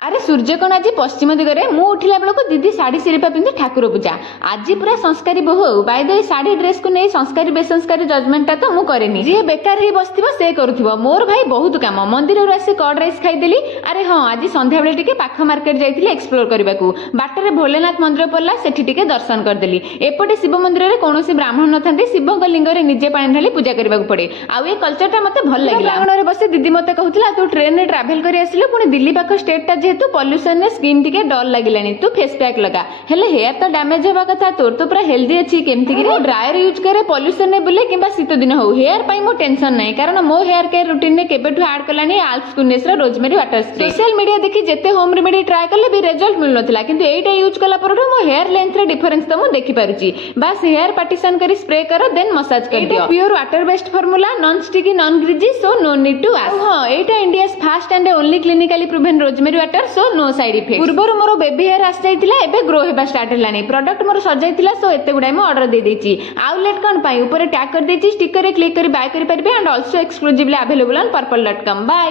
अरे सूर्य कौन आज पश्चिम दिगरे मु उठिला बेलू दीदी साड़ी सिलिपा पिंधि ठाकुर पूजा आज पूरा संस्कारी बहु बाय द साड़ी ड्रेस को नहीं संस्कारी बेसंस्कारी जजमेंटा तो मु करेनी जी बेकार ही बसथिबो से करूथिबो मोर भाई बहुत काम मंदिर रू आसी कर्ड राइस खाईदेली। अरे हाँ आज संध्या बेले टिके पाख मार्केट जाइथिली एक्सप्लोर करबाकू बाटर भोलेनाथ मंदिर पड़ला सेठी टिके दर्शन करदेली। एपटे शिव मंदिर रे कोनोसी ब्राह्मण नथांती शिव लिंग रे निजे पानी ढाली पूजा करबाकू पड़े आउ ए कल्चरटा मते भल लागिला। प्रांगण रे बसे दीदी मते कहउतला तू ट्रेन रे ट्रैवल करी आसिलु पुनी दिल्ली पाख स्टेट टा जेहेतु पॉल्यूशन रे स्किन टिके डल लागिलानी तू फेस पैक लगा हेले हेयर तो डैमेज होबा कथा तोर तो पूरा हेल्दी अछि केमति कि ड्रायर यूज करे पॉल्यूशन ने बुले किबा शीत दिन हो हेयर पई मो टेंशन नै कारण मो हेयर केयर रूटीन ने केबेठु ऐड कलानी आल्प्स गुनेस रा rosemary water spray. Social media देखि जेते होम रेमेडी ट्राई करले भी रिजल्ट मिल नथिला किंतु एटा यूज कला परठु मो हेयर लेंथ रे डिफरेंस तो मु देखि पारुची बस हेयर पार्टीशन करी स्प्रे करो देन मसाज कर दियो pure water based formula non sticky non greasy so no need to wash. हां एटा India's first and only clinically proven rosemary water so no side effect. पूर्वर मोर बेबी हेयर आस जाइतिला एबे ग्रो हेबा स्टार्ट हेलानी प्रोडक्ट मोर सजाइतिला सो एते गुडा मो ऑर्डर दे देछि आउटलेट कोन पाई ऊपर टैग कर देछि स्टिकर रे क्लिक करी बाय करि परबे and also exclusively available on purple.com। Bye.